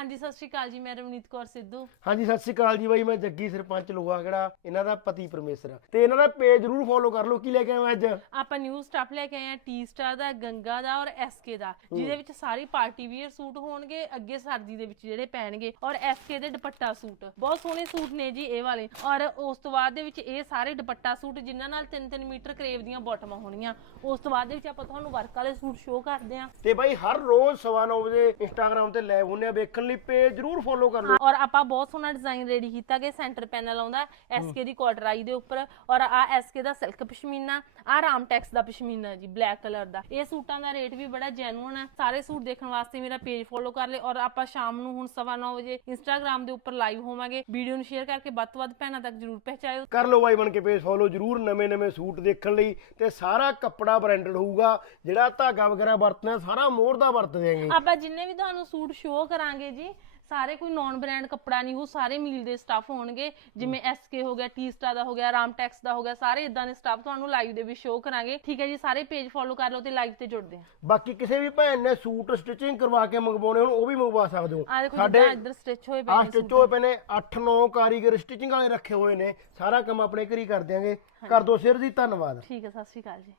ਹਾਂਜੀ ਸਤਿ ਸ਼੍ਰੀ ਅਕਾਲ ਜੀ ਮੈਂ ਰਵਨੀਤ ਕੌਰ ਸਿੱਧੂ। ਹਾਂਜੀ ਸਤਿ ਸ਼੍ਰੀ ਅਕਾਲ ਜੀ ਬਾਈ ਮੈਂ ਜੱਗੀ ਸਰਪੰਚ ਲੋਹਾ ਕਿਹੜਾ ਇਹਨਾਂ ਦਾ ਪਤੀ ਪਰਮੇਸ਼ਰ। ਤੇ ਇਹਨਾਂ ਦਾ ਪੇਜ ਜਰੂਰ ਫੋਲੋ ਕਰ ਲਓ ਕੀ ਲੈ ਕੇ ਆਇਆ ਅੱਜ? ਆਪਾਂ ਨਿਊ ਸਟਾਫ ਲੈ ਕੇ ਆਏ ਆ ਟੀ ਸਟਾਰ ਦਾ ਗੰਗਾ ਦਾ ਔਰ ਐਸਕੇ ਦਾ ਜਿਹਦੇ ਵਿੱਚ ਸਾਰੀ ਪਾਰਟੀ ਵੀਅਰ ਸੂਟ ਹੋਣਗੇ ਅੱਗੇ ਸਰਦੀ ਦੇ ਵਿੱਚ ਜਿਹੜੇ ਪਹਿਨਗੇ ਔਰ ਐਸਕੇ ਦੇ ਦੁਪੱਟਾ ਸੂਟ ਬਹੁਤ ਸੋਹਣੇ ਸੂਟ ਨੇ ਜੀ ਇਹ ਵਾਲੇ ਔਰ ਉਸ ਤੋਂ ਬਾਅਦ ਦੇ ਵਿੱਚ ਇਹ ਸਾਰੇ ਦੁਪੱਟਾ ਸੂਟ ਜਿਨ੍ਹਾਂ ਨਾਲ 3-3 ਮੀਟਰ ਕਰੇਵ ਦੀਆਂ ਬਾਟਮਾਂ ਹੋਣੀਆਂ। ਉਸ ਤੋਂ ਬਾਅਦ ਦੇ ਵਿੱਚ ਆਪਾਂ ਤੁਹਾਨੂੰ ਵਰਕ ਵਾਲੇ ਸੂਟ ਸ਼ੋਅ ਕਰਦੇ ਆ। ਤੇ ਬਾਈ ਹਰ ਰੋਜ਼ ਸਵਾ ਨੌ ਵਜੇ ਇੰਸਟਾਗ੍ਰam ਤੇ ਲਾਈਵ ਹੁੰਨੇ ਆ ਵੇਖਣ ਲਈ ਪੇਜ ਜਰੂਰ ਫੋਲੋ ਕਰ ਲਓ। ਔਰ ਆਪਾਂ ਬਹੁਤ ਸੋਹਣਾ ਡਿਜ਼ਾਈਨ ਰੈਡੀ ਕੀਤਾ ਕਿ ਸੈਂਟਰ ਪੈਨਲ ਆਉਂਦਾ ਐਸਕੇ ਦੀ ਕੁਆਟਰਾਈ ਦੇ ਉੱਪਰ ਔਰ ਆ ਐਸਕੇ ਦਾ ਸਿਲਕ ਪਸ਼ਮੀਨਾ ਆ ਰਾਮਟੈਕਸ ਦਾ ਪਸ਼ਮੀਨਾ ਜੀ ਬਲੈਕ ਕਲਰ ਦਾ। ਇਹ ਸੂਟਾਂ ਦਾ ਰੇਟ ਵੀ ਬੜਾ ਜੈਨੂਨ ਹੈ ਸਾਰੇ ਸੂਟ ਦੇਖਣ ਵਾਸਤੇ ਮੇਰਾ ਪੇਜ ਫੋਲੋ ਕਰ ਲਿਓ ਔਰ ਆਪਾਂ ਸ਼ਾਮ ਨੂੰ ਹੁਣ 9:30 ਵਜੇ ਇੰਸਟਾਗ੍ਰam ਦੇ ਉੱਪਰ ਲਾਈਵ ਹੋਵਾਂਗੇ। ਵੀਡੀਓ ਨੂੰ ਸ਼ੇਅਰ ਕਰਕੇ ਵੱਧ ਤੋਂ ਵੱਧ ਭੈਣਾਂ ਤੱਕ ਜਰੂਰ ਪਹੁੰਚਾਇਓ। ਕਰ ਲਓ ਬਾਈ ਬਣ ਕੇ ਪੇਜ ਫੋਲੋ ਜਰੂਰ ਨਵੇਂ ਨਵੇਂ ਸੂਟ ਦੇਖਣ ਲਈ ਤੇ ਸਾਰਾ ਕੱਪੜਾ ਬ੍ਰਾਂਡਡ ਹੋਊਗਾ ਜਿਹੜਾ ਧਾਗਾ ਵਗੈਰਾ ਵਰਤਣਾ ਸਾਰਾ ਮੋਹਰ ਦਾ ਵਰਤ ਦੇਾਂਗੇ ਆਪਾਂ ਜਿੰਨੇ ਵੀ ਤੁਹਾਨੂੰ ਸੂਟ ਸ਼ੋਅ ਕਰਾਂਗੇ ਜੀ ਸਾਰੇ ਕੋਈ ਨਾਨ ਬ੍ਰਾਂਡ ਕੱਪੜਾ ਨਹੀਂ ਉਹ ਸਾਰੇ ਮੀਲ ਦੇ ਸਟਾਫ ਹੋਣਗੇ। ਜਿਵੇਂ ਐਸਕੇ ਹੋ ਗਿਆ ਟੀ ਸਟਾ ਦਾ ਹੋ ਗਿਆ ਰਾਮਟੈਕਸ ਦਾ ਹੋ ਗਿਆ ਸਾਰੇ ਇਦਾਂ ਦੇ ਸਟਾਫ ਤੁਹਾਨੂੰ ਲਾਈਵ ਦੇ ਵੀ ਸ਼ੋਅ ਕਰਾਂਗੇ। ਠੀਕ ਹੈ ਜੀ ਸਾਰੇ ਪੇਜ ਫੋਲੋ ਕਰ ਲਓ ਤੇ ਲਾਈਵ ਤੇ ਜੁੜਦੇ ਆ ਬਾਕੀ ਕਿਸੇ ਵੀ ਭੈਣ ਨੇ ਸੂਟ ਸਟਿਚਿੰਗ ਕਰਵਾ ਕੇ ਮੰਗਵਾਉਣੇ ਹੋਣ ਉਹ ਵੀ ਮੰਗਵਾ ਸਕਦੇ ਹੋ। ਆ ਦੇਖੋ ਜਿੱਦਾਂ ਇੱਧਰ ਸਟਿਚ ਹੋਏ ਪਏ ਆ ਨੇ ਸਟਿਚ ਹੋਏ ਪਏ ਨੇ 8-9 ਕਾਰੀਗਰ ਸਟਿਚਿੰਗ ਵਾਲੇ ਰੱਖੇ ਹੋਏ ਨੇ। ਸਾਰਾ ਕੰਮ ਆਪਣੇ ਘਰ ਹੀ ਕਰ ਦਿਆਂਗੇ ਕਰ ਦੋ ਸਿਰ ਦੀ ਧੰਨਵਾਦ। ਠੀਕ ਹੈ ਸਤਿ ਸ਼੍ਰੀ ਅਕਾਲ ਜੀ।